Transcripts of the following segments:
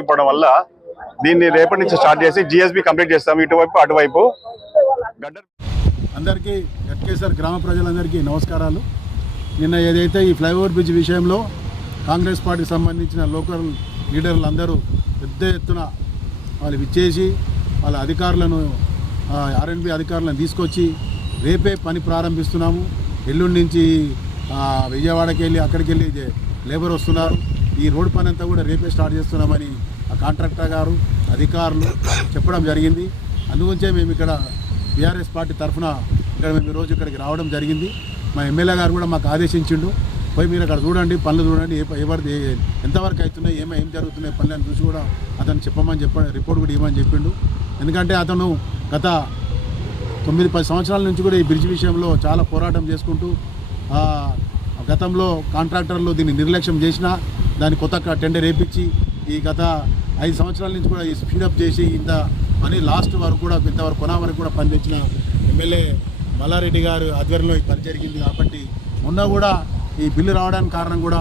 ఇవ్వడం వల్ల దీన్ని రేపటి నుంచి స్టార్ట్ చేసి జిఎస్బి కంప్లీట్ చేస్తాం. ఇటువైపు అటువైపు. అందరికీ ఎట్కేసర్ గ్రామ ప్రజలందరికీ నమస్కారాలు. నిన్న ఏదైతే ఈ ఫ్లైఓవర్ బ్రిడ్జ్ విషయంలో కాంగ్రెస్ పార్టీకి సంబంధించిన లోకల్ లీడర్లు అందరూ పెద్ద ఎత్తున వాళ్ళు విచ్చేసి వాళ్ళ అధికారులను ఆర్ఎన్బి అధికారులను తీసుకొచ్చి రేపే పని ప్రారంభిస్తున్నాము. ఎల్లుండి నుంచి విజయవాడకి వెళ్ళి అక్కడికి వెళ్ళి లేబర్ వస్తున్నారు. ఈ రోడ్డు పని అంతా కూడా రేపే స్టార్ట్ చేస్తున్నామని ఆ కాంట్రాక్టర్ గారు అధికారులు చెప్పడం జరిగింది. అందుగురించే మేము ఇక్కడ టీఆర్ఎస్ పార్టీ తరఫున మేము ఈరోజు ఇక్కడికి రావడం జరిగింది. మా ఎమ్మెల్యే గారు కూడా మాకు ఆదేశించిండు, పోయి మీరు అక్కడ చూడండి, పనులు చూడండి, ఎవరిది ఎంతవరకు అవుతున్నాయి, ఏం జరుగుతున్నాయి పనులు అని చూసి కూడా అతను చెప్పమని రిపోర్ట్ కూడా ఇవ్వమని చెప్పిండు. ఎందుకంటే అతను గత 9-10 సంవత్సరాల నుంచి కూడా ఈ బ్రిడ్జ్ విషయంలో చాలా పోరాటం చేసుకుంటూ గతంలో కాంట్రాక్టర్లు దీన్ని నిర్లక్ష్యం చేసినా దాన్ని కొత్త టెండర్ వేయించి ఈ గత 5 సంవత్సరాల నుంచి కూడా ఈ స్పీడప్ చేసి ఇంత పని లాస్ట్ వరకు కూడా ఇంతవరకు కొనామని కూడా పనిచేసిన ఎమ్మెల్యే మల్లారెడ్డి గారు ఆధ్వర్యంలో ఈ పని జరిగింది. కాబట్టి మొన్న కూడా ఈ బిల్లు రావడానికి కారణం కూడా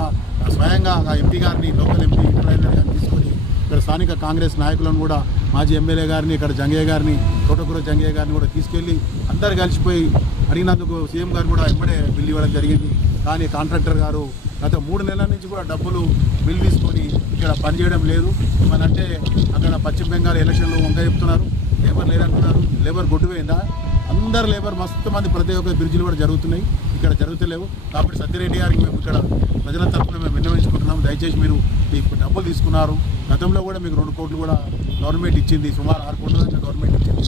స్వయంగా ఆ ఎంపీ గారిని, లోకల్ ఎంపీ ఇంటర్నల్ గారిని తీసుకొని ఇక్కడ స్థానిక కాంగ్రెస్ నాయకులను కూడా మాజీ ఎమ్మెల్యే గారిని, ఇక్కడ జంగయ్య గారిని, తోటకూర జంగయ్య గారిని కూడా తీసుకెళ్ళి అందరు కలిసిపోయి అడిగినందుకు సీఎం గారు కూడా వెంబడే బిల్లు ఇవ్వడం జరిగింది. కానీ కాంట్రాక్టర్ గారు గత 3 నెలల నుంచి కూడా డబ్బులు బిల్ తీసుకొని ఇక్కడ పనిచేయడం లేదు. ఏమనంటే అక్కడ పశ్చిమ బెంగాల్ ఎలక్షన్లు వంక చెప్తున్నారు, లేబర్ లేదంటున్నారు. లేబర్ గొడ్డుపోయిందా? అందరు లేబర్ మస్తు మంది ప్రతి ఒక్క బ్రిడ్జిలు కూడా జరుగుతున్నాయి, ఇక్కడ జరుగుతలేవు. కాబట్టి సత్యరెడ్డి గారికి మేము ఇక్కడ ప్రజల తరఫున మేము విన్నవించుకుంటున్నాము, దయచేసి మీరు ఈ డబ్బులు తీసుకున్నారు. గతంలో కూడా మీకు 2 కోట్లు కూడా గవర్నమెంట్ ఇచ్చింది, సుమారు 6 కోట్ల దాకా గవర్నమెంట్ ఇచ్చింది.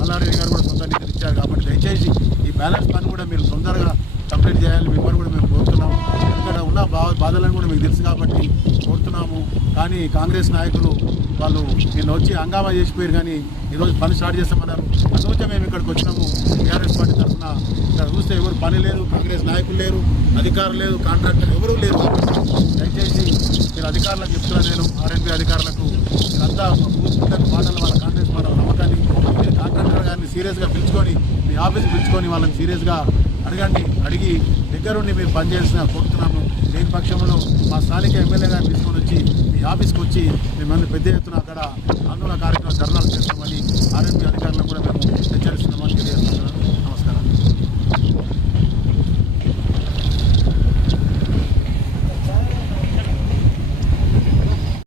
మల్లారెడ్డి గారు కూడా సొంత నిధులు ఇచ్చారు. కాబట్టి దయచేసి ఈ బ్యాలెన్స్ పని కూడా మీరు తొందరగా కంప్లీట్ చేయాలి, మిమ్మల్ని కూడా మేము కోరుతున్నాము. ఇక్కడ ఉన్న బాధలను కూడా మీకు తెలుసు కాబట్టి కోరుతున్నాము. కానీ కాంగ్రెస్ నాయకులు వాళ్ళు నిన్న వచ్చి హంగామా చేసిపోయారు, కానీ ఈరోజు పని స్టార్ట్ చేస్తామన్నారు. అందుకే మేము ఇక్కడికి వచ్చినాము. టీఆర్ఎస్ పార్టీ తరఫున ఇక్కడ చూస్తే ఎవరు పని లేదు, కాంగ్రెస్ నాయకులు లేరు, అధికారులు లేదు, కాంట్రాక్టర్ ఎవరూ లేరు. దయచేసి మీరు అధికారులకు చెప్తున్నాను, నేను ఆర్ఎన్బి అధికారులకు మీరంతా పూర్తిగా మాటలు, వాళ్ళ కాంగ్రెస్ మాటల నమ్మకాన్ని మీరు కాంట్రాక్టర్ గారిని సీరియస్గా పిలుచుకొని మీ ఆఫీస్కి పిలుచుకొని వాళ్ళని సీరియస్గా అడిగి దగ్గరుండి మీరు పనిచేసిన కోరుతున్నాము. లేని పక్షంలో మా స్థానిక ఎమ్మెల్యే గారిని తీసుకొని వచ్చి మీ ఆఫీస్కి వచ్చి మిమ్మల్ని పెద్ద ఎత్తున అక్కడ ఆందోళన కార్యక్రమం ధర్నాలు చేస్తామని